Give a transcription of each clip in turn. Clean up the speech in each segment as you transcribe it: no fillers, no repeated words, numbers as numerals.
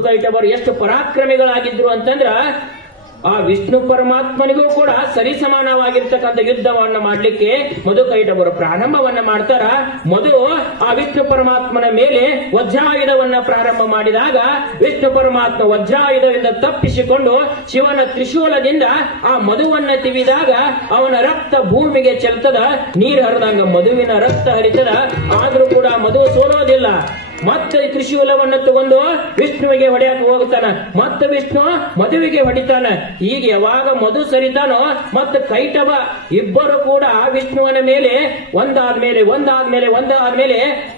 ಮಧುಕೈಟಭರು ಎಷ್ಟು ಪರಾಕ್ರಮಿಗಳಾಗಿದ್ರು ಅಂತಂದ್ರ ಆ ವಿಷ್ಣು ಪರಮಾತ್ಮನಿಗೂ ಕೂಡ ಸರಿಸಮಾನವಾಗಿರ್ತಕ್ಕಂಥ ಯುದ್ಧವನ್ನ ಮಾಡ್ಲಿಕ್ಕೆ ಮಧುಕೈಟಭರು ಪ್ರಾರಂಭವನ್ನ ಮಾಡ್ತಾರ. ಮಧು ಆ ವಿಷ್ಣು ಪರಮಾತ್ಮನ ಮೇಲೆ ವಜ್ರಾಯುಧವನ್ನ ಪ್ರಾರಂಭ ಮಾಡಿದಾಗ ವಿಷ್ಣು ಪರಮಾತ್ಮ ವಜ್ರಾಯುಧದಿಂದ ತಪ್ಪಿಸಿಕೊಂಡು ಶಿವನ ತ್ರಿಶೂಲದಿಂದ ಆ ಮಧುವನ್ನ ತಿವಿದಾಗ ಅವನ ರಕ್ತ ಭೂಮಿಗೆ ಚೆಲ್ತದ, ನೀರು ಹರಿದಂಗ ಮಧುವಿನ ರಕ್ತ ಹರಿತದ. ಆದ್ರೂ ಕೂಡ ಮಧು ಸೋಲೋದಿಲ್ಲ. ಮತ್ತೆ ತ್ರಿಶೂಲವನ್ನು ತಗೊಂಡು ವಿಷ್ಣುವಿಗೆ ಹೊಡೆಯಕ್ಕೆ ಹೋಗ್ತಾನ, ಮತ್ತೆ ವಿಷ್ಣು ಮಧುವಿಗೆ ಹೊಡಿತಾನ. ಈಗ ಯಾವಾಗ ಮಧು ಸರಿತಾನೋ ಮತ್ತೆ ಕೈಟಭ ಇಬ್ಬರು ಕೂಡ ವಿಷ್ಣುವಿನ ಮೇಲೆ ಒಂದಾದ್ಮೇಲೆ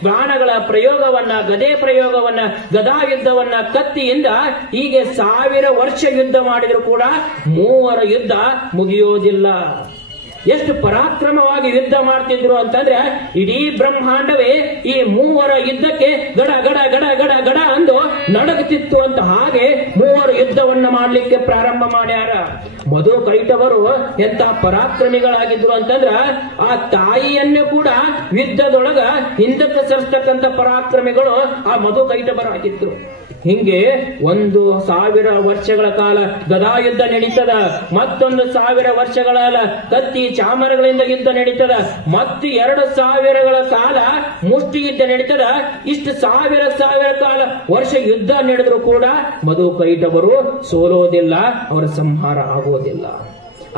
ಬಾಣಗಳ ಪ್ರಯೋಗವನ್ನ, ಗದೆ ಪ್ರಯೋಗವನ್ನ, ಗದಾ ಯುದ್ಧವನ್ನ, ಕತ್ತಿಯಿಂದ ಹೀಗೆ 1000 ವರ್ಷ ಯುದ್ಧ ಮಾಡಿದ್ರು ಕೂಡ ಮೂವರ ಯುದ್ಧ ಮುಗಿಯೋದಿಲ್ಲ. ಎಷ್ಟು ಪರಾಕ್ರಮವಾಗಿ ಯುದ್ಧ ಮಾಡ್ತಿದ್ರು ಅಂತಂದ್ರೆ ಇಡೀ ಬ್ರಹ್ಮಾಂಡವೇ ಈ ಮೂವರ ಯುದ್ಧಕ್ಕೆ ಗಡ ಗಡ ಗಡ ಗಡ ಗಡ ಅಂದು ನಡಗುತ್ತಿತ್ತು ಅಂತ. ಹಾಗೆ ಮೂವರು ಯುದ್ಧವನ್ನ ಮಾಡ್ಲಿಕ್ಕೆ ಪ್ರಾರಂಭ ಮಾಡ್ಯಾರ. ಮಧುಕೈಟಭರು ಎಂತ ಪರಾಕ್ರಮಿಗಳಾಗಿದ್ರು ಅಂತಂದ್ರ ಆ ತಾಯಿಯನ್ನು ಕೂಡ ಯುದ್ಧದೊಳಗ ಹಿಂದಕ್ಕೆ ಸರಿಸ್ತಕ್ಕಂಥ ಪರಾಕ್ರಮಿಗಳು ಆ ಮಧುಕೈಟಭರಾಗಿದ್ರು. ಹಿಂಗೆ 1000 ವರ್ಷಗಳ ಕಾಲ ಗದಾ ಯುದ್ಧ ನಡೀತದ, ಮತ್ತೊಂದು 1000 ವರ್ಷಗಳ ಕತ್ತಿ ಚಾಮರಗಳಿಂದ ಯುದ್ಧ ನಡೀತದ, ಮತ್ತು 2000 ಕಾಲ ಮುಷ್ಟಿ ಯುದ್ಧ ನಡೀತದ. ಇಷ್ಟು 1000 ಕಾಲ ವರ್ಷ ಯುದ್ಧ ನಡೆದ್ರು ಕೂಡ ಮಧುಕೈಟಭರು ಸೋಲೋದಿಲ್ಲ, ಅವರ ಸಂಹಾರ ಆಗೋದಿಲ್ಲ.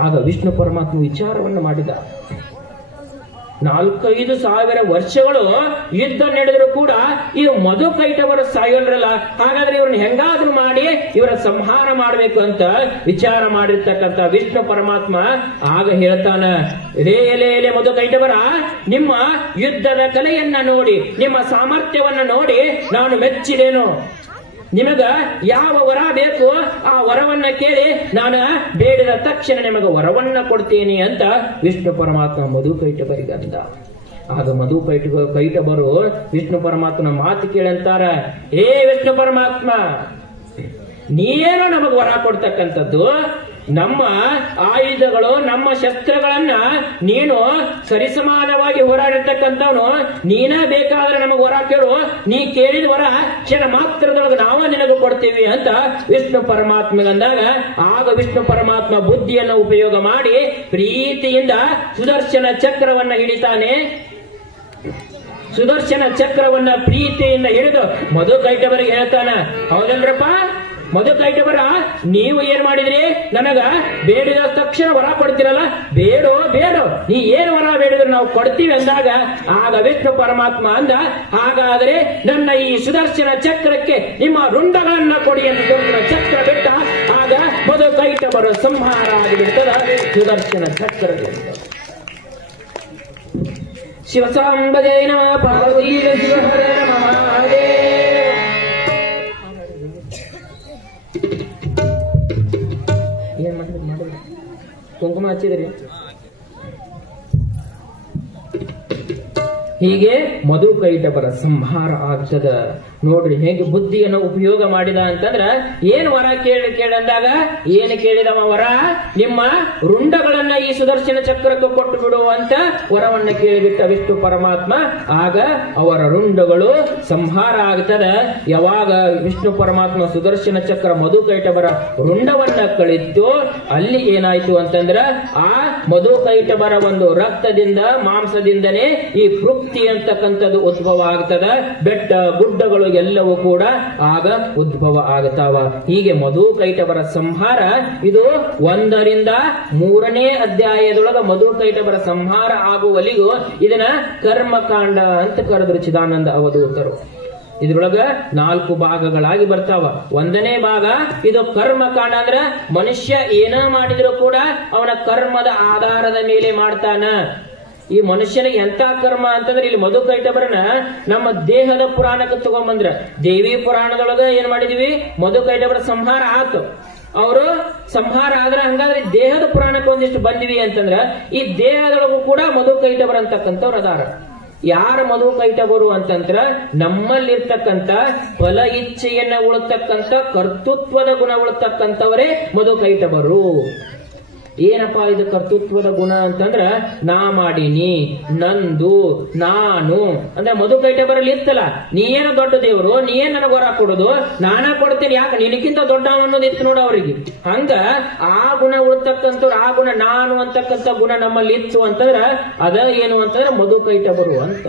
ಆಗ ವಿಷ್ಣು ಪರಮಾತ್ಮ ವಿಚಾರವನ್ನು ಮಾಡಿದ. 4-5 ಸಾವಿರ ವರ್ಷಗಳು ಯುದ್ಧ ನಡೆದ್ರು ಕೂಡ ಈ ಮಧುಕೈಟಭರು ಸಾಯೋಲ್ರಲ್ಲ, ಹಾಗಾದ್ರೆ ಇವ್ರನ್ನ ಹೆಂಗಾದ್ರೂ ಮಾಡಿ ಇವರ ಸಂಹಾರ ಮಾಡಬೇಕು ಅಂತ ವಿಚಾರ ಮಾಡಿರ್ತಕ್ಕಂಥ ವಿಷ್ಣು ಪರಮಾತ್ಮ ಆಗ ಹೇಳ್ತಾನ, ಎಲೆ ಮಧುಕೈಟಭರ, ನಿಮ್ಮ ಯುದ್ಧದ ಕಲೆಯನ್ನ ನೋಡಿ, ನಿಮ್ಮ ಸಾಮರ್ಥ್ಯವನ್ನ ನೋಡಿ ನಾನು ಮೆಚ್ಚಿದೇನು. ನಿಮಗ ಯಾವ ವರ ಬೇಕು ಆ ವರವನ್ನ ಕೇಳಿ ನಾನು ಬೇಡಿದ ತಕ್ಷಣ ನಿಮಗೆ ವರವನ್ನ ಕೊಡ್ತೀನಿ ಅಂತ ವಿಷ್ಣು ಪರಮಾತ್ಮ ಮಧುಕೈಟಭರಿಗಂದ. ಆಗ ಮಧುಕೈಟಭರು ವಿಷ್ಣು ಪರಮಾತ್ಮನ ಮಾತು ಕೇಳಂತಾರ, ಏ ವಿಷ್ಣು ಪರಮಾತ್ಮ, ನೀನೇನೋ ನಮಗ ವರ ಕೊಡ್ತಕ್ಕಂಥದ್ದು, ನಮ್ಮ ಆಯುಧಗಳು ನಮ್ಮ ಶಸ್ತ್ರಗಳನ್ನ ನೀನು ಸರಿಸಮಾನವಾಗಿ ಹೋರಾಡಿರ್ತಕ್ಕಂಥವನು, ನೀನ ಬೇಕಾದ್ರೆ ನಮಗ ವರ ಕೇಳು, ನೀ ಕೇಳಿದ ವರ ಕ್ಷಣ ಮಾತ್ರದೊಳಗೆ ನಾವು ನಿನಗೆ ಕೊಡ್ತೀವಿ ಅಂತ ವಿಷ್ಣು ಪರಮಾತ್ಮಗಂದಾಗ ಆಗ ವಿಷ್ಣು ಪರಮಾತ್ಮ ಬುದ್ಧಿಯನ್ನು ಉಪಯೋಗ ಮಾಡಿ ಪ್ರೀತಿಯಿಂದ ಸುದರ್ಶನ ಚಕ್ರವನ್ನ ಹಿಡಿತಾನೆ. ಸುದರ್ಶನ ಚಕ್ರವನ್ನ ಪ್ರೀತಿಯಿಂದ ಹಿಡಿದು ಮಧುಕೈಟಭರಿಗೆ ಹೇಳ್ತಾನ, ಹೌದಲ್ರಪ್ಪ ಮಧುಕೈಟಭರ, ನೀವು ಏನ್ ಮಾಡಿದ್ರಿ, ನನಗ ಬೇಡಿದ ತಕ್ಷಣ ವರ ಕೊಡ್ತೀರಲ್ಲ, ಬೇಡೋ ನೀ ಏನ್ ವರ ಬೇಡಿದ್ರು ನಾವು ಕೊಡ್ತೀವಿ ಅಂದಾಗ ಆಗ ವಿಷ್ಣು ಪರಮಾತ್ಮ ಅಂದ, ಹಾಗಾದ್ರೆ ನನ್ನ ಈ ಸುದರ್ಶನ ಚಕ್ರಕ್ಕೆ ನಿಮ್ಮ ರುಂಡಗಳನ್ನ ಕೊಡಿ ಅಂತ ಚಕ್ರ ಬಿಟ್ಟ. ಆಗ ಮಧುಕೈಟಭರ ಸಂಹಾರ ಆಗಿಬಿಡ್ತದ ಸುದರ್ಶನ ಚಕ್ರದಿಂದ. ಶಿವಸಾಂಬಜಯ ನಮಃ, ಪಾರ್ವತೀ ಶಿವಹರೇ ನಮಃ. ಏನ್ ಮಾಡಿದ್ರಿ ಕುಂಕುಮ ಹಚ್ಚಿದ್ರಿ. ಹೀಗೆ ಮಧುಕೈಟಭರ ಸಂಹಾರ ಆಗ್ತದ. ನೋಡ್ರಿ ಹೇಗೆ ಬುದ್ಧಿಯನ್ನು ಉಪಯೋಗ ಮಾಡಿದ ಅಂತಂದ್ರ, ಏನ್ ವರ ಕೇಳಂದಾಗ ಏನು ಕೇಳಿದವ ವರ, ನಿಮ್ಮ ರುಂಡಗಳನ್ನ ಈ ಸುದರ್ಶನ ಚಕ್ರಕ್ಕೆ ಕೊಟ್ಟು ಬಿಡು ಅಂತ ವರವನ್ನ ಕೇಳಿಬಿಟ್ಟ ವಿಷ್ಣು ಪರಮಾತ್ಮ. ಆಗ ಅವರ ರುಂಡಗಳು ಸಂಹಾರ ಆಗ್ತದ. ಯಾವಾಗ ವಿಷ್ಣು ಪರಮಾತ್ಮ ಸುದರ್ಶನ ಚಕ್ರ ಮಧುಕೈಟಭರ ರುಂಡವನ್ನ ಕಳಿತು, ಅಲ್ಲಿ ಏನಾಯ್ತು ಅಂತಂದ್ರ ಆ ಮಧುಕೈಟಭರ ಒಂದು ರಕ್ತದಿಂದ ಮಾಂಸದಿಂದನೇ ಈ ಪೃಕ್ತಿ ಅಂತಕ್ಕಂಥದ್ದು ಉದ್ಭವ ಆಗ್ತದ. ಬೆಟ್ಟ ಗುಡ್ಡಗಳು ಎಲ್ಲವೂ ಕೂಡ ಆಗ ಉದ್ಭವ ಆಗತಾವ. ಹೀಗೆ ಮಧುಕೈಟಭರ ಸಂಹಾರ ಇದು 1ರಿಂದ 3ನೇ ಅಧ್ಯಾಯದೊಳಗ ಮಧುಕೈಟಭರ ಸಂಹಾರ ಆಗುವಲ್ಲಿಗೂ ಇದನ್ನ ಕರ್ಮಕಾಂಡ ಅಂತ ಕರೆದ್ರು ಚಿದಾನಂದ ಅವಧೂತರು. ಇದ್ರೊಳಗ 4 ಭಾಗಗಳಾಗಿ ಬರ್ತಾವ. 1ನೇ ಭಾಗ ಇದು ಕರ್ಮಕಾಂಡ, ಅಂದ್ರ ಮನುಷ್ಯ ಏನ ಮಾಡಿದ್ರು ಕೂಡ ಅವನ ಕರ್ಮದ ಆಧಾರದ ಮೇಲೆ ಮಾಡ್ತಾನ. ಈ ಮನುಷ್ಯನಿಗೆ ಎಂತ ಕರ್ಮ ಅಂತಂದ್ರೆ, ಇಲ್ಲಿ ಮಧುಕೈಟಭರನ ನಮ್ಮ ದೇಹದ ಪುರಾಣಕ್ಕೆ ತಗೊಂಡ್ಬಂದ್ರ, ದೇವಿ ಪುರಾಣದೊಳಗ ಏನ್ ಮಾಡಿದ್ವಿ, ಮಧುಕೈಟಭರ ಸಂಹಾರ ಆತು. ಅವರು ಸಂಹಾರ ಆದ್ರೆ ಹಂಗಾದ್ರೆ ದೇಹದ ಪುರಾಣಕ್ಕೆ ಒಂದಿಷ್ಟು ಬಂದಿವಿ ಅಂತಂದ್ರ, ಈ ದೇಹದೊಳಗೂ ಕೂಡ ಮಧುಕೈಟಭರ ಅಂತಕ್ಕಂಥವ್ರು ಅದಾರ. ಯಾರ ಮಧುಕೈಟಭರು ಅಂತಂದ್ರ, ನಮ್ಮಲ್ಲಿರ್ತಕ್ಕಂಥ ಫಲ ಇಚ್ಛೆಯನ್ನ ಉಳತಕ್ಕಂಥ ಕರ್ತೃತ್ವದ ಗುಣ ಉಳತಕ್ಕಂಥವರೇ ಮಧುಕೈಟಭರು. ಏನಪ್ಪಾ ಇದು ಕರ್ತೃತ್ವದ ಗುಣ ಅಂತಂದ್ರ ನಾ ಮಾಡೀನಿ, ನಂದು, ನಾನು ಅಂದ್ರೆ ಮಧುಕೈಟ ಬರಲಿ ಇತ್ತಲ್ಲ, ನೀ ಏನು ದೊಡ್ಡ ದೇವರು, ನೀ ಏನ್ ನನಗೆ ಹೊರ ಕೊಡುದು, ನಾನಾ ಕೊಡ್ತೀನಿ, ಯಾಕೆ ನಿನಕ್ಕಿಂತ ದೊಡ್ಡ ಅನ್ನೋದು ಇತ್ತು ನೋಡು ಅವ್ರಿಗೆ. ಹಂಗ ಆ ಗುಣ ಉಳ್ತಕ್ಕಂಥವ್ರು, ಆ ಗುಣ ನಾನು ಅಂತಕ್ಕಂಥ ಗುಣ ನಮ್ಮಲ್ಲಿ ಇತ್ತು ಅಂತಂದ್ರ ಅದ ಏನು ಅಂತಂದ್ರೆ ಮಧುಕೈಟ ಬರು ಅಂತ.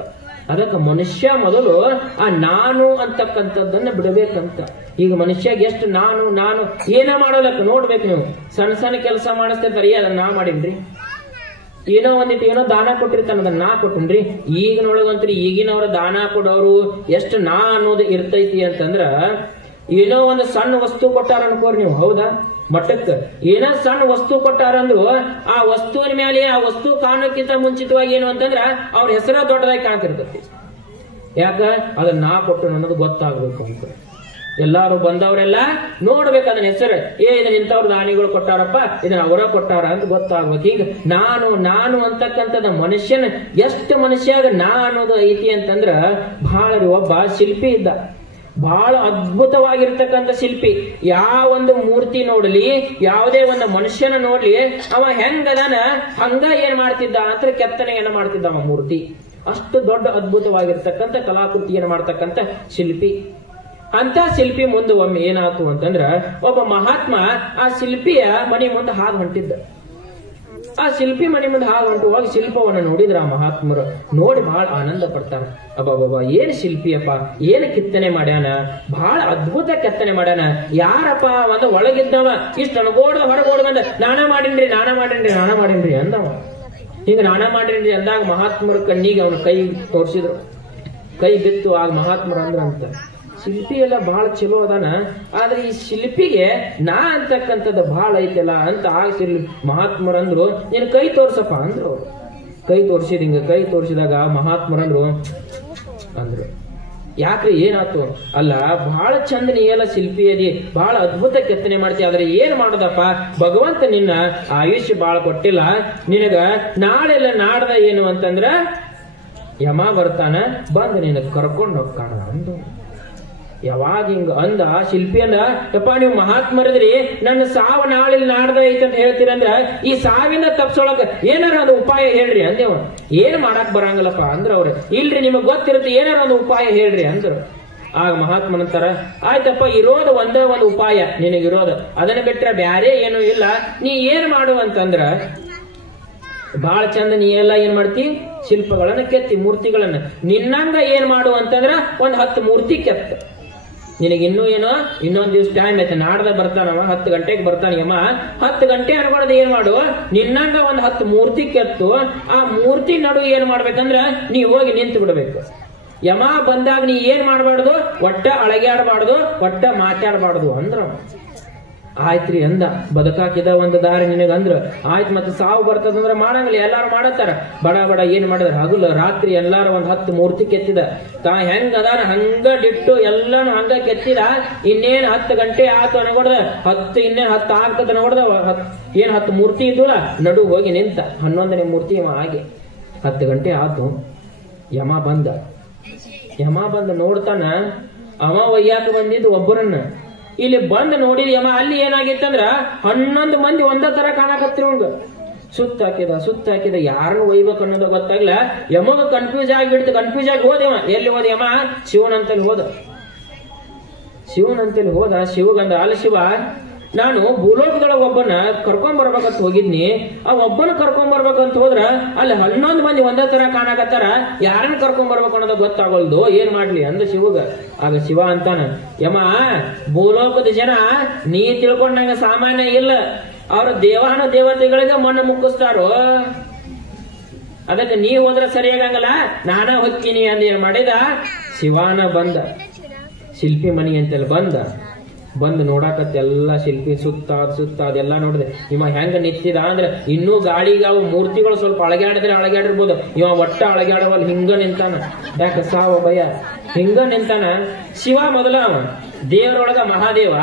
ಅದಕ್ಕೆ ಮನುಷ್ಯ ಮೊದಲು ಆ ನಾನು ಅಂತಕ್ಕಂಥದ್ದನ್ನ ಬಿಡಬೇಕಂತ. ಈಗ ಮನುಷ್ಯಾಗ ಎಷ್ಟು ನಾನು ನಾನು ಏನ ಮಾಡೋದಕ್ಕೆ ನೋಡ್ಬೇಕು ನೀವು. ಸಣ್ಣ ಸಣ್ಣ ಕೆಲಸ ಮಾಡಿಸ್ತಿರ್ತಾರೆ, ಅದನ್ನ ನಾ ಮಾಡೀನ್ರಿ, ಏನೋ ಒಂದಿಟ್ಟು ಏನೋ ದಾನ ಕೊಟ್ಟಿರ್ತಾನ ಅದನ್ನ ನಾ ಕೊಟ್ಟಿನ್ರಿ. ಈಗಿನೊಳಗಂತ್ರಿ ಈಗಿನವ್ರ ದಾನ ಕೊಡೋರು ಎಷ್ಟು ನಾ ಅನ್ನೋದು ಇರ್ತೈತಿ ಅಂತಂದ್ರ, ಏನೋ ಒಂದು ಸಣ್ಣ ವಸ್ತು ಕೊಟ್ಟಾರ ಅನ್ಕೋರಿ ನೀವು, ಹೌದಾ, ಮಟ್ಟಕ್ಕ ಏನೋ ಸಣ್ಣ ವಸ್ತು ಕೊಟ್ಟಾರಂದ್ರು ಆ ವಸ್ತುವಿನ ಮೇಲೆ ಆ ವಸ್ತು ಕಾಣೋಕ್ಕಿಂತ ಮುಂಚಿತವಾಗಿ ಏನು ಅಂತಂದ್ರ ಅವ್ರ ಹೆಸರ ದೊಡ್ಡದಾಗಿ ಕಾಣ್ತಿರ್ತೈತಿ. ಯಾಕ ಅದನ್ನ ನಾ ಕೊಟ್ಟು ಅನ್ನೋದು ಗೊತ್ತಾಗ್ಬೇಕು ಅಂತ. ಎಲ್ಲಾರು ಬಂದವರೆಲ್ಲ ನೋಡ್ಬೇಕು ಅದನ್ನ ಹೆಸರು, ಇದನ್ನ ಇಂಥವ್ರ ದಾನಿಗಳು ಕೊಟ್ಟಾರಪ್ಪ, ಇದನ್ನ ಅವರ ಕೊಟ್ಟಾರ ಅಂತ ಗೊತ್ತಾಗ್ಬೇಕು. ಈಗ ನಾನು ನಾನು ಅಂತಕ್ಕಂಥದ್ದು ಮನುಷ್ಯನ ಎಷ್ಟು ಮನುಷ್ಯಾಗ ನಾ ಅನ್ನೋದು ಐತಿ ಅಂತಂದ್ರ ಬಹಳ. ಒಬ್ಬ ಶಿಲ್ಪಿ ಇದ್ದ, ಬಹಳ ಅದ್ಭುತವಾಗಿರ್ತಕ್ಕಂಥ ಶಿಲ್ಪಿ. ಯಾವ ಒಂದು ಮೂರ್ತಿ ನೋಡ್ಲಿ, ಯಾವುದೇ ಒಂದು ಮನುಷ್ಯನ ನೋಡ್ಲಿ, ಅವ ಹೆಂಗದಾನ ಹಂಗ ಏನ್ ಮಾಡ್ತಿದ್ದ ಅಂತ ಕೆತ್ತನೆಯನ್ನ ಮಾಡ್ತಿದ್ದ ಅವ ಮೂರ್ತಿ. ಅಷ್ಟು ದೊಡ್ಡ ಅದ್ಭುತವಾಗಿರ್ತಕ್ಕಂಥ ಕಲಾಕೃತಿಯನ್ನು ಮಾಡ್ತಕ್ಕಂಥ ಶಿಲ್ಪಿ. ಅಂತ ಶಿಲ್ಪಿ ಮುಂದೆ ಒಮ್ಮೆ ಏನಾಯ್ತು ಅಂತಂದ್ರ, ಒಬ್ಬ ಮಹಾತ್ಮ ಆ ಶಿಲ್ಪಿಯ ಮನೆ ಮುಂದೆ ಹಾದು ಹೊಂಟಿದ್ದ. ಆ ಶಿಲ್ಪಿ ಮನೆ ಮುಂದೆ ಹಾದು ಹೊಂಟುವಾಗ ಶಿಲ್ಪವನ್ನ ನೋಡಿದ್ರ ಆ ಮಹಾತ್ಮರು, ನೋಡಿ ಬಹಳ ಆನಂದ ಪಡ್ತಾರ. ಅಬ್ಬಬ್ಬ ಏನ್ ಶಿಲ್ಪಿಯಪ್ಪ, ಏನ್ ಕೆತ್ತನೆ ಮಾಡ್ಯಾನ, ಬಹಳ ಅದ್ಭುತ ಕೆತ್ತನೆ ಮಾಡ್ಯಾನ. ಯಾರಪ್ಪ ಒಂದು ಒಳಗಿದ್ದವ ಇಷ್ಟ ಅನ್ಗೋಡ್ದ ಹೊರಗೋಡ್ ಬಂದ ನಾನ ಮಾಡೀನ್ರಿ ನಾನ ಮಾಡೀನ್ರಿ ನಾನ ಮಾಡೀನ್ರಿ ಅಂದವ. ಹಿಂಗ ನಾನ ಮಾಡೀನ್ರಿ ಅಂದಾಗ ಮಹಾತ್ಮರ ಕಣ್ಣಿಗೆ ಅವನ ಕೈ ತೋರಿಸಿದ್ರು. ಕೈ ಬಿತ್ತು. ಆಗ ಮಹಾತ್ಮರು ಅಂದ್ರಂತ, ಶಿಲ್ಪಿ ಎಲ್ಲ ಬಹಳ ಚಲೋ ಅದಾನ, ಆದ್ರೆ ಈ ಶಿಲ್ಪಿಗೆ ನಾ ಅಂತಕ್ಕಂಥದ್ದು ಬಹಳ ಐತಲ್ಲ ಅಂತ. ಆಗ ಮಹಾತ್ಮರಂದ್ರು, ನೀನ್ ಕೈ ತೋರ್ಸಪ್ಪ ಅಂದ್ರು. ಅವ್ರು ಕೈ ತೋರ್ಸಿದ, ಹಿಂಗ ಕೈ ತೋರ್ಸಿದಾಗ ಮಹಾತ್ಮರಂದ್ರು ಅಂದ್ರು, ಯಾಕ್ರಿ ಏನಾಯ್ತು? ಅಲ್ಲ ಬಹಳ ಚಂದ ನೀ ಎಲ್ಲ ಶಿಲ್ಪಿ ಅದಿ, ಬಹಳ ಅದ್ಭುತ ಕೆತ್ತನೆ ಮಾಡ್ತೀಯ, ಆದ್ರೆ ಏನ್ ಮಾಡೋದಪ್ಪ, ಭಗವಂತ ನಿನ್ನ ಆಯುಷ್ಯ ಬಹಳ ಕೊಟ್ಟಿಲ್ಲ, ನಿನಗ ನಾಳೆಲ್ಲ ನಾಡ್ದ ಏನು ಅಂತಂದ್ರ ಯಮ ಬರ್ತಾನ, ಬಂದು ನಿನ್ನ ಕರ್ಕೊಂಡು ಹೋಗ್ತಾನ ಅಂದು. ಯಾವಾಗ ಹಿಂಗ ಅಂದ ಶಿಲ್ಪಿ ಅಂದ, ಯಪ್ಪ ನೀವು ಮಹಾತ್ಮರಿದ್ರಿ, ನನ್ನ ಸಾವು ನಾಳೆ ನಾಡ್ದ ಐತೆ ಅಂತ ಹೇಳ್ತೀರಂದ್ರ ಈ ಸಾವಿನ ತಪ್ಸೊಳಕ ಏನಾರ ಒಂದು ಉಪಾಯ ಹೇಳ್ರಿ ಅಂದೇವ. ಏನ್ ಮಾಡಕ್ ಬರಂಗಿಲ್ಲಪ್ಪ ಅಂದ್ರ ಅವ್ರ. ಇಲ್ರಿ ನಿಮಗ್ ಗೊತ್ತಿರುತ್ತೆ, ಏನಾರ ಒಂದು ಉಪಾಯ ಹೇಳ್ರಿ ಅಂದ್ರು. ಆಗ ಮಹಾತ್ಮನಂತಾರ, ಆಯ್ತಪ್ಪ ಇರೋದು ಒಂದೇ ಒಂದು ಉಪಾಯ ನಿನಗಿರೋದು, ಅದನ್ನ ಬಿಟ್ರೆ ಬ್ಯಾರೆ ಏನು ಇಲ್ಲ. ನೀ ಏನ್ ಮಾಡು ಅಂತಂದ್ರ ಬಹಳ ಚಂದ ನೀ ಎಲ್ಲ ಏನ್ ಮಾಡ್ತಿ, ಶಿಲ್ಪಗಳನ್ನ ಕೆತ್ತಿ, ಮೂರ್ತಿಗಳನ್ನ. ನಿನ್ನಂಗ ಏನ್ ಮಾಡು ಅಂತಂದ್ರ ಒಂದ್ 10 ಮೂರ್ತಿ ಕೆತ್ತ. ನಿನಗೆ ಇನ್ನೂ ಏನೋ ಇನ್ನೊಂದ್ ದಿವ್ಸ ಟೈಮ್ ಐತೆ, ನಾಡ್ದ ಬರ್ತಾನವ, 10 ಗಂಟೆಗೆ ಬರ್ತಾನ ಯಮ. 10 ಗಂಟೆ ಅನ್ಕೊಳ್ಳೋದು ಏನ್ ಮಾಡು, ನಿನ್ನಂಗ ಒಂದ್ 10 ಮೂರ್ತಿ ಕೆತ್ತು. ಆ ಮೂರ್ತಿ ನಡು ಏನ್ ಮಾಡ್ಬೇಕಂದ್ರ ನೀ ಹೋಗಿ ನಿಂತು ಬಿಡ್ಬೇಕು. ಯಮ ಬಂದಾಗ ನೀ ಏನ್ ಮಾಡ್ಬಾರ್ದು, ಒಟ್ಟ ಅಳಗ್ಯಾಡಬಾರ್ದು, ಒಟ್ಟ ಮಾತಾಡಬಾರ್ದು ಅಂದ್ರ. ಆಯ್ತ್ರಿ ಅಂದ. ಬದುಕಾಕಿದ ಒಂದು ದಾರಿ ನಿನಗಂದ್ರ ಆಯ್ತು. ಮತ್ತೆ ಸಾವು ಬರ್ತದಂದ್ರ ಮಾಡಂಗಿಲ್ಲ, ಎಲ್ಲಾರು ಮಾಡತ್ತಾರ. ಬಡ ಬಡ ಏನ್ ಮಾಡಿದ್ರ, ಹಗಲು ರಾತ್ರಿ ಎಲ್ಲಾರು ಒಂದ್ 10 ಮೂರ್ತಿ ಕೆತ್ತಿದ. ತಾ ಹೆಂಗ ಅದಾನ ಹಂಗ ಡಿಟ್ಟು ಎಲ್ಲಾನು ಹಂಗ ಕೆತ್ತಿದ. ಇನ್ನೇನ್ 10 ಗಂಟೆ ಆತು ಅನ್ಕೊಡ್ದ, 10 ಇನ್ನೇನ್ 10 ಆಗ್ತದ ಅನ್ಕೊಡ್ದ. ಏನ್ 10 ಮೂರ್ತಿ ಇದ್ವಲ್ಲ ನಡು ಹೋಗಿ ನಿಂತ. 11ನೇ ಮೂರ್ತಿ ಹಾಗೆ 10 ಗಂಟೆ ಆತು. ಯಮ ಬಂದ. ಯಮ ಬಂದ ನೋಡ್ತಾನ, ಅವ ಒಯ್ಯಾಕ ಬಂದಿದ್ದು ಒಬ್ಬರನ್ನ. ಇಲ್ಲಿ ಬಂದ್ ನೋಡಿದ ಯಮ, ಅಲ್ಲಿ ಏನಾಗಿತ್ತಂದ್ರ 11 ಮಂದಿ ಒಂದ ತರ ಕಾಣಕತ್ತಿರೋಂಗ. ಸುತ್ತ ಹಾಕಿದ ಯಾರನ್ನು ಒಯ್ಬೇಕು ಅನ್ನೋದು ಗೊತ್ತಾಗ್ಲ. ಯಮಗ ಕನ್ಫ್ಯೂಸ್ ಆಗಿಬಿಡ್ತು. ಕನ್ಫ್ಯೂಸ್ ಆಗಿ ಹೋದ ಯಮ. ಎಲ್ಲಿ ಹೋದ ಯಮ? ಶಿವನಂತಲ್ಲಿ ಹೋದ. ಶಿವಗಂದ, ಅಲ್ಲ ಶಿವ, ನಾನು ಭೂಲೋಕದೊಳಗ ಒಬ್ಬನ ಕರ್ಕೊಂಡ್ ಬರ್ಬೇಕಂತ ಹೋಗಿದ್ನಿ. ಆ ಒಬ್ಬನ ಕರ್ಕೊಂಡ್ ಬರ್ಬೇಕಂತ ಹೋದ್ರ ಅಲ್ಲಿ 11 ಮಂದಿ ಒಂದೇ ತರ ಕಾಣಕತ್ತಾರ. ಯಾರನ್ನ ಕರ್ಕೊಂಡ್ ಬರ್ಬೇಕು ಅನ್ನೋದು ಗೊತ್ತಾಗಲ್ದು, ಏನ್ ಮಾಡ್ಲಿ ಅಂದ ಶಿವಗ. ಆಗ ಶಿವ ಅಂತಾನ, ಯಮ, ಭೂಲೋಕದ ಜನ ನೀ ತಿಳ್ಕೊಂಡಂಗ ಸಾಮಾನ್ಯ ಇಲ್ಲ. ಅವ್ರ ದೇವಾನ ದೇವತೆಗಳಿಗೆ ಮಣ್ಣು ಮುಕ್ಕಿಸ್ತಾರೋ, ಅದಕ್ಕೆ ನೀ ಹೋದ್ರ ಸರಿಯಾಗಂಗಲ್ಲ, ನಾನ ಹೊಕ್ಕಿನಿ ಅಂದ. ಏನ್ ಮಾಡಿದ, ಶಿವಾನ ಬಂದ ಶಿಲ್ಪಿ ಮನಿ ಅಂತೇಳಿ ಬಂದು ನೋಡಾಕತ್ತ ಎಲ್ಲ ಶಿಲ್ಪಿ ಸುತ್ತ ಅದೆಲ್ಲ ನೋಡಿದೆ. ಇವ ಹೆಂಗ ನಿಂತಿದ ಅಂದ್ರೆ ಇನ್ನೂ ಗಾಳಿಗೆ ಅವು ಮೂರ್ತಿಗಳು ಸ್ವಲ್ಪ ಅಳಗ್ಯಾಡಿರ್ಬೋದು. ಇವ ಒಟ್ಟ ಅಳಗ್ಯಾಡವಲ್, ಹಿಂಗ ನಿಂತಾನ. ಯಾಕ ಸಾವ ಭಯ, ಹಿಂಗ ನಿಂತಾನ. ಶಿವ ಮೊದಲ ಅವ ದೇವರೊಳಗ ಮಹಾದೇವ.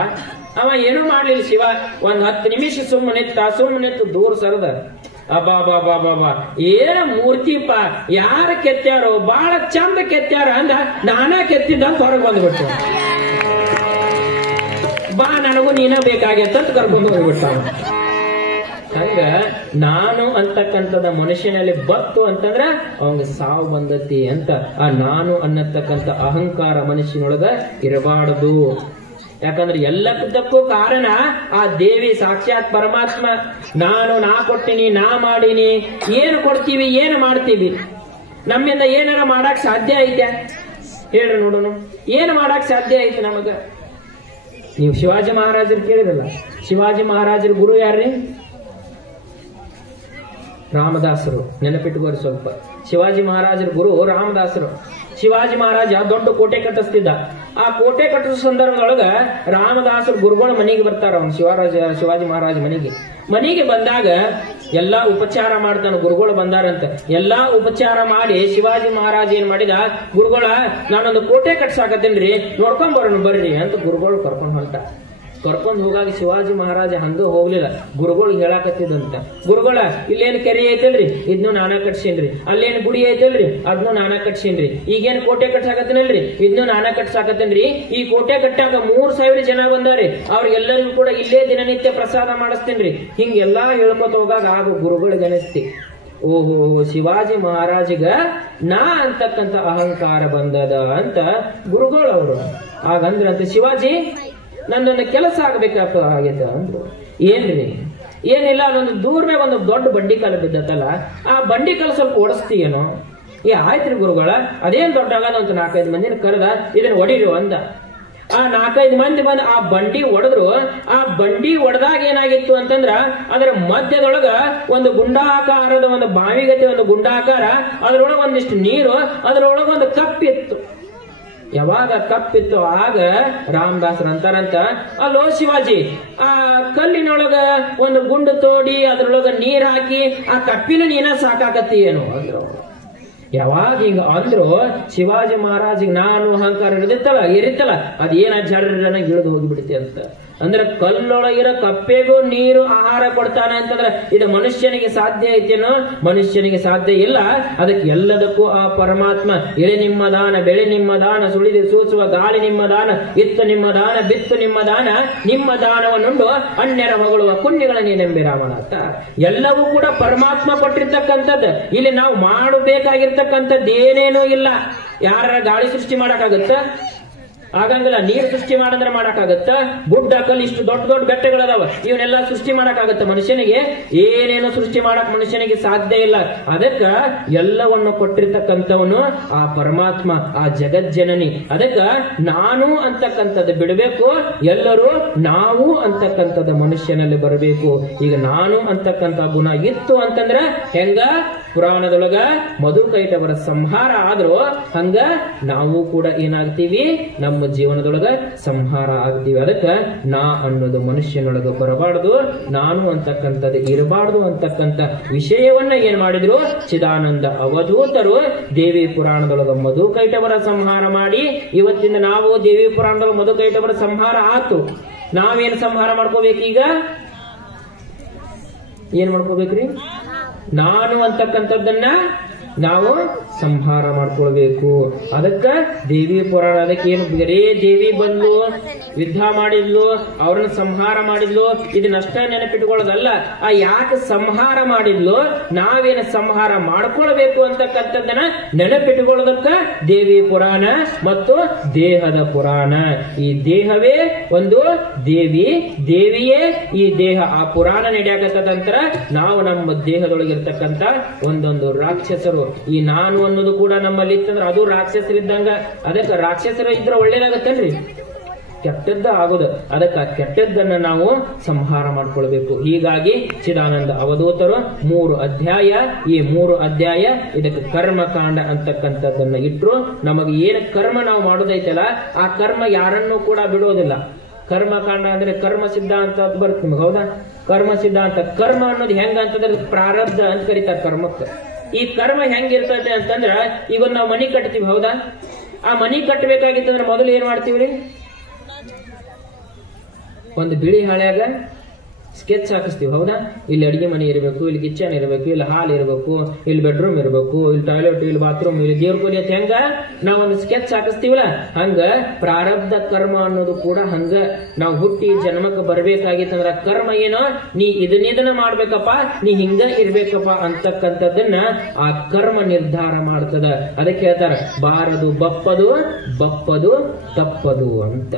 ಅವ ಏನೂ ಮಾಡ್ಲಿಲ್ಲ ಶಿವ. ಒಂದ್ 10 ನಿಮಿಷ ಸುಮ್ಮನಿತ್ತು ದೂರ ಸರದ. ಅಬ್ಬಾ ಏನ ಮೂರ್ತಿಪ್ಪ, ಯಾರ ಕೆತ್ತಾರೋ, ಬಹಳ ಚಂದ ಕೆತ್ತಾರ ಅಂದ. ನಾನಾ ಕೆತ್ತಿದ್ದ ಅಂತ ಹೊರಗೆ ಬಂದ್ಬಿಟ್ಟು, ಬಾ ನನಗೂ ನೀನ ಬೇಕಾಗ್ಯತ್ತ ಅಂತ ಕರ್ಕೊಂಡು ಹೋಗ್ಬಿಟ್ಟ. ಹಂಗ ನಾನು ಅಂತಕ್ಕಂಥದ ಮನುಷ್ಯನಲ್ಲಿ ಬತ್ತು ಅಂತಂದ್ರ ಅವಂಗ ಸಾವು ಬಂದತಿ ಅಂತ. ಆ ನಾನು ಅನ್ನತಕ್ಕಂಥ ಅಹಂಕಾರ ಮನುಷ್ಯನೊಳಗ ಇರಬಾರದು. ಯಾಕಂದ್ರೆ ಎಲ್ಲದಕ್ಕೂ ಕಾರಣ ಆ ದೇವಿ ಸಾಕ್ಷಾತ್ ಪರಮಾತ್ಮ. ನಾ ಕೊಟ್ಟಿನಿ, ನಾ ಮಾಡೀನಿ. ಏನು ಕೊಡ್ತೀವಿ, ಏನು ಮಾಡ್ತೀವಿ? ನಮ್ಮಿಂದ ಏನಾರ ಮಾಡಕ್ ಸಾಧ್ಯ ಐತೆ ಹೇಳ್ರಿ ನೋಡೋಣ. ಏನು ಮಾಡಕ್ ಸಾಧ್ಯ ಐತೆ ನಮಗ? ನೀವು ಶಿವಾಜಿ ಮಹಾರಾಜರು ಕೇಳಿರಲ್ಲ, ಶಿವಾಜಿ ಮಹಾರಾಜರ ಗುರು ಯಾರ್ರಿ? ರಾಮದಾಸರು. ನೆನಪಿಟ್ಟುಕೋರಿ ಸ್ವಲ್ಪ. ಶಿವಾಜಿ ಮಹಾರಾಜರ ಗುರು ರಾಮದಾಸರು. ಶಿವಾಜಿ ಮಹಾರಾಜ ದೊಡ್ಡ ಕೋಟೆ ಕಟ್ಟಿಸ್ತಿದ್ದ. ಆ ಕೋಟೆ ಕಟ್ಟಿಸೋ ಸಂದರ್ಭದೊಳಗ ರಾಮದಾಸರು ಗುರುಗಳ ಮನೆಗೆ ಬರ್ತಾರ. ಅವ್ನು ಶಿವಾಜಿ ಮಹಾರಾಜ ಮನೆಗೆ ಬಂದಾಗ ಎಲ್ಲಾ ಉಪಚಾರ ಮಾಡ್ತಾನ. ಗುರುಗಳು ಬಂದಾರಂತ ಎಲ್ಲಾ ಉಪಚಾರ ಮಾಡಿ ಶಿವಾಜಿ ಮಹಾರಾಜ ಏನ್ ಮಾಡಿದ, ಗುರುಗಳ ನಾನೊಂದು ಕೋಟೆ ಕಟ್ಸಾಕತ್ತೇನ್ರಿ, ನೋಡ್ಕೊಂಡ್ ಬರೋಣ ಬರ್ರಿ ಅಂತ ಗುರುಗಳು ಕರ್ಕೊಂಡ್ ಹೊಂಟ. ಕರ್ಕೊಂಡ್ ಹೋಗಾಗ ಶಿವಾಜಿ ಮಹಾರಾಜ ಹಂಗ ಹೋಗ್ಲಿಲ್ಲ, ಗುರುಗಳು ಹೇಳಾಕತ್ತಿದಂತ. ಗುರುಗಳ ಇಲ್ಲೇನ್ ಕೆರೆ ಐತಲ್ರಿ, ಇದನ್ನು ನಾನಾ ಕಟ್ಸೀನ್ರಿ. ಅಲ್ಲೇನ್ ಗುಡಿ ಐತಲ್ರಿ, ಅದನ್ನು ನಾನಾ ಕಟ್ಸೀನ್ರಿ. ಈಗೇನ್ ಕೋಟೆ ಕಟ್ಸಾಕತ್ತೇನಲ್ರಿ, ಇದನ್ನು ನಾನಾ ಕಟ್ಸಾಕತ್ತೇನ್ರಿ. ಈ ಕೋಟೆ ಕಟ್ಟಾಗ 3000 ಜನ ಬಂದಾರೆ, ಅವ್ರಿಗೆಲ್ಲರಿಗೂ ಕೂಡ ಇಲ್ಲೇ ದಿನನಿತ್ಯ ಪ್ರಸಾದ ಮಾಡಿಸ್ತೇನ್ರಿ. ಹಿಂಗೆಲ್ಲಾ ಹೇಳ್ಕೊತ ಹೋಗಾಗ ಆಗ ಗುರುಗಳಿಗೆ ಅನಿಸ್ತಿ, ಓಹೋ ಶಿವಾಜಿ ಮಹಾರಾಜಿಗ ನಾ ಅಂತಕ್ಕಂಥ ಅಹಂಕಾರ ಬಂದದ ಅಂತ ಗುರುಗಳು ಅವರು. ಆಗಂದ್ರಂತೆ, ಶಿವಾಜಿ ನಂದೊಂದು ಕೆಲಸ ಆಗ್ಬೇಕಪ್ಪ ಆಗೈತ ಅಂದ್ರು. ಏನ್ರಿ? ಏನಿಲ್ಲ, ಅದೊಂದು ದೂರನಾಗ ಒಂದು ದೊಡ್ಡ ಬಂಡಿ ಕಾಲ ಬಿದ್ದತ್ತಲ್ಲ, ಆ ಬಂಡಿ ಕಾಲ ಸ್ವಲ್ಪ ಓಡಿಸ್ತೀಯೇನೋ? ಆಯ್ತ್ರಿ ಗುರುಗಳ, ಅದೇನ್ ದೊಡ್ಡ ಆಗದ ಅಂತ 4-5 ಮಂದಿನ ಕರೆದ, ಇದನ್ನ ಹೊಡಿರು ಅಂದ. ಆ 4-5 ಮಂದಿ ಬಂದು ಆ ಬಂಡಿ ಒಡೆದ್ರು. ಆ ಬಂಡಿ ಒಡೆದಾಗ ಏನಾಗಿತ್ತು ಅಂತಂದ್ರ ಅದರ ಮಧ್ಯದೊಳಗ ಒಂದು ಗುಂಡಾಕಾರದ ಒಂದು ಬಾವಿಗತಿ ಒಂದು ಗುಂಡಾಕಾರ, ಅದ್ರೊಳಗ ಒಂದಿಷ್ಟು ನೀರು, ಅದ್ರೊಳಗ ಒಂದು ಕಪ್ಪಿತ್ತು. ಯಾವಾಗ ಕಪ್ಪಿತ್ತು ಆಗ ರಾಮದಾಸರ ಅಂತಾರಂತ, ಅಲ್ಲೋ ಶಿವಾಜಿ, ಆ ಕಲ್ಲಿನೊಳಗ ಒಂದು ಗುಂಡು ತೋಡಿ ಅದ್ರೊಳಗ ನೀರ್ ಹಾಕಿ ಆ ಕಪ್ಪಿನ ನೀನ ಸಾಕಾಕತ್ತಿ ಏನು ಅಂದ್ರು. ಯಾವಾಗ ಹಿಂಗ ಅಂದ್ರು ಶಿವಾಜಿ ಮಹಾರಾಜಿಗೆ ನಾನು ಅಹಂಕಾರ ಇರಿತ್ತಲ್ಲ ಅದೇನ ಜರ್ರನ ಇಳಿದು ಹೋಗಿಬಿಡುತ್ತೆ ಅಂತ. ಅಂದ್ರೆ ಕಲ್ಲೊಳಗಿರೋ ಕಪ್ಪೆಗೂ ನೀರು ಆಹಾರ ಕೊಡ್ತಾನೆ ಅಂತಂದ್ರೆ ಇದು ಮನುಷ್ಯನಿಗೆ ಸಾಧ್ಯ ಐತೇನೋ? ಮನುಷ್ಯನಿಗೆ ಸಾಧ್ಯ ಇಲ್ಲ. ಅದಕ್ಕೆ ಎಲ್ಲದಕ್ಕೂ ಆ ಪರಮಾತ್ಮ ಎಳೆ ನಿಮ್ಮ ದಾನ, ಬೆಳೆ ನಿಮ್ಮ ದಾನ, ಸುಳಿದು ಸೂಸುವ ಗಾಳಿ ನಿಮ್ಮ ದಾನ, ಇತ್ತು ನಿಮ್ಮ ದಾನ, ಬಿತ್ತು ನಿಮ್ಮ ದಾನ, ನಿಮ್ಮ ದಾನವನ್ನುಂಡು ಅನ್ಯರ ಹೊಗಳುವ ಪುಣ್ಯಗಳ ನೀನೆಂಬಿ ರಾಮನಾಥ. ಎಲ್ಲವೂ ಕೂಡ ಪರಮಾತ್ಮ ಕೊಟ್ಟಿರ್ತಕ್ಕಂಥದ್ದು. ಇಲ್ಲಿ ನಾವು ಮಾಡಬೇಕಾಗಿರ್ತಕ್ಕಂಥದ್ದು ಏನೇನೂ ಇಲ್ಲ. ಯಾರ ಗಾಳಿ ಸೃಷ್ಟಿ ಮಾಡಕ್ಕಾಗತ್ತ? ಆಗಂಗಿಲ್ಲ. ನೀರು ಸೃಷ್ಟಿ ಮಾಡಂದ್ರೆ ಮಾಡಕ್ಕಾಗತ್ತ? ಗುಡ್ಡ ಕಲ್ಲು ಇಷ್ಟು ದೊಡ್ಡ ದೊಡ್ಡ ಬೆಟ್ಟಗಳದಾವ, ಇವನ್ನೆಲ್ಲ ಸೃಷ್ಟಿ ಮಾಡಕ್ಕಾಗತ್ತ ಮನುಷ್ಯನಿಗೆ? ಏನೇನು ಸೃಷ್ಟಿ ಮಾಡಕ್ ಮನುಷ್ಯನಿಗೆ ಸಾಧ್ಯ ಇಲ್ಲ. ಅದಕ್ಕ ಎಲ್ಲವನ್ನು ಕೊಟ್ಟಿರ್ತಕ್ಕಂಥವನು ಆ ಪರಮಾತ್ಮ, ಆ ಜಗಜ್ಜನನಿ. ಅದಕ್ಕ ನಾನು ಅಂತಕ್ಕಂಥದ್ದು ಬಿಡಬೇಕು, ಎಲ್ಲರೂ ನಾವು ಅಂತಕ್ಕಂಥದ್ದು ಮನುಷ್ಯನಲ್ಲಿ ಬರಬೇಕು. ಈಗ ನಾನು ಅಂತಕ್ಕಂಥ ಗುಣ ಇತ್ತು ಅಂತಂದ್ರೆ ಹೆಂಗ ಪುರಾಣದೊಳಗ ಮಧುಕೈಟವರ ಸಂಹಾರ ಆದ್ರೂ ಹಂಗ ನಾವು ಕೂಡ ಏನಾಗ್ತೀವಿ, ನಮ್ಮ ಜೀವನದೊಳಗ ಸಂಹಾರ ಆಗ್ತೀವಿ. ಅದಕ್ಕೆ ನಾ ಅನ್ನೋದು ಮನುಷ್ಯನೊಳಗ ಬರಬಾರ್ದು, ನಾನು ಅಂತಕ್ಕಂಥದ್ದು ಇರಬಾರ್ದು ಅಂತಕ್ಕಂಥ ವಿಷಯವನ್ನ ಏನ್ ಮಾಡಿದ್ರು ಚಿದಾನಂದ ಅವಧೂತರು ದೇವಿ ಪುರಾಣದೊಳಗ ಮಧುಕೈಟವರ ಸಂಹಾರ ಮಾಡಿ, ಇವತ್ತಿಂದ ನಾವು ದೇವಿ ಪುರಾಣದೊಳಗ ಮಧುಕೈಟವರ ಸಂಹಾರ ಆತು. ನಾವೇನ್ ಸಂಹಾರ ಮಾಡ್ಕೋಬೇಕೀಗ? ಏನ್ ಮಾಡ್ಕೋಬೇಕ್ರಿ? ನಾನು ಅಂತಕ್ಕಂಥದ್ದನ್ನ ನಾವು ಸಂಹಾರ ಮಾಡ್ಕೊಳ್ಬೇಕು. ಅದಕ್ಕ ದೇವಿ ಪುರಾಣ, ಅದಕ್ಕೆ ಏನು ಬೇರೆ ದೇವಿ ಬಂದ್ಲು, ಯುದ್ಧ ಮಾಡಿದ್ಲು, ಅವ್ರನ್ನ ಸಂಹಾರ ಮಾಡಿದ್ಲು, ಇದನ್ನಷ್ಟ ನೆನಪಿಟ್ಕೊಳ್ಳೋದಲ್ಲ. ಆ ಯಾಕೆ ಸಂಹಾರ ಮಾಡಿದ್ಲು, ನಾವೇನು ಸಂಹಾರ ಮಾಡ್ಕೊಳ್ಬೇಕು ಅಂತಕ್ಕಂಥದ್ದನ್ನ ನೆನಪಿಟ್ಕೊಳ್ಳೋದಕ್ಕ ದೇವಿ ಪುರಾಣ ಮತ್ತು ದೇಹದ ಪುರಾಣ. ಈ ದೇಹವೇ ಒಂದು ದೇವಿ, ದೇವಿಯೇ ಈ ದೇಹ. ಆ ಪುರಾಣ ನಡೆಯಕತ್ತ ನಂತರ ನಾವು ನಮ್ಮ ದೇಹದೊಳಗಿರ್ತಕ್ಕಂಥ ಒಂದೊಂದು ರಾಕ್ಷಸರು. ಈ ನಾನು ಅನ್ನೋದು ಕೂಡ ನಮ್ಮಲ್ಲಿ ಇತ್ತಂದ್ರೆ ಅದು ರಾಕ್ಷಸರಿದ್ದಂಗ. ಅದಕ್ಕೆ ರಾಕ್ಷಸರು ಇದ್ರೆ ಒಳ್ಳೇದಾಗತ್ತೇನ್ರಿ? ಕೆಟ್ಟದ್ದ ಆಗೋದು. ಅದಕ್ಕೆ ಕೆಟ್ಟದ್ದನ್ನ ನಾವು ಸಂಹಾರ ಮಾಡ್ಕೊಳ್ಬೇಕು. ಹೀಗಾಗಿ ಚಿದಾನಂದ ಅವಧೂತರು 3 ಅಧ್ಯಾಯ, ಈ 3 ಅಧ್ಯಾಯ ಇದಕ್ಕೆ ಕರ್ಮಕಾಂಡ ಅಂತಕ್ಕಂಥದ್ದನ್ನ ಇಟ್ರು. ನಮಗೆ ಏನು ಕರ್ಮ ನಾವು ಮಾಡೋದೈತಲ್ಲ, ಆ ಕರ್ಮ ಯಾರನ್ನೂ ಕೂಡ ಬಿಡೋದಿಲ್ಲ. ಕರ್ಮಕಾಂಡ ಅಂದ್ರೆ ಕರ್ಮ ಸಿದ್ಧಾಂತ ಅಂತ ಬರುತ್ತೆ ನಿಮ್ಗೆ, ಹೌದಾ? ಕರ್ಮ ಸಿದ್ಧಾಂತ. ಕರ್ಮ ಅನ್ನೋದು ಹೆಂಗ ಅಂತಂದ್ರೆ ಪ್ರಾರಬ್ಧ ಅಂತ ಕರೀತಾರೆ ಕರ್ಮಕ್ಕೆ. ಈ ಕರ್ಮ ಹೆಂಗಿರ್ತದೆ ಅಂತಂದ್ರ, ಈಗ ನಾವು ಮನಿ ಕಟ್ತೀವಿ, ಹೌದಾ? ಆ ಮನಿ ಕಟ್ಟಬೇಕಾಗಿತ್ತಂದ್ರೆ ಮೊದಲು ಏನ್ ಮಾಡ್ತೀವ್ರಿ? ಒಂದು ಬಿಳಿ ಹಾಳ್ಯಾಗ ಸ್ಕೆಚ್ ಹಾಕಿಸ್ತೀವಿ, ಹೌದಾ? ಇಲ್ಲಿ ಅಡಿಗೆ ಮನೆ ಇರಬೇಕು, ಇಲ್ಲಿ ಕಿಚನ್ ಇರಬೇಕು, ಇಲ್ಲಿ ಹಾಲ್ ಇರಬೇಕು, ಇಲ್ಲಿ ಬೆಡ್ರೂಮ್ ಇರಬೇಕು, ಇಲ್ಲಿ ಟಾಯ್ಲೆಟ್, ಇಲ್ಲಿ ಬಾತ್ರೂಮ್, ಇಲ್ಲಿ ದೇವ್ರ ಕೊಲಿ ಅಂತ ಹೆಂಗ ನಾವೊಂದು ಸ್ಕೆಚ್ ಹಾಕಿಸ್ತೀವಲ್ಲ, ಹಂಗ ಪ್ರಾರಬ್ಧ ಕರ್ಮ ಅನ್ನೋದು ಕೂಡ ಹಂಗ. ನಾವು ಹುಟ್ಟಿ ಜನ್ಮಕ್ಕೆ ಬರ್ಬೇಕಾಗಿತ್ತಂದ್ರ ಕರ್ಮ ಏನೋ, ನೀ ಇದನ್ನ ಮಾಡ್ಬೇಕಪ್ಪ, ನೀ ಹಿಂಗ ಇರ್ಬೇಕಪ್ಪ ಅಂತಕ್ಕಂಥದ್ದನ್ನ ಆ ಕರ್ಮ ನಿರ್ಧಾರ ಮಾಡ್ತದ. ಅದಕ್ಕೆ ಹೇಳ್ತಾರ ಬಾರದು ಬಪ್ಪದು, ಬಪ್ಪದು ತಪ್ಪದು ಅಂತ.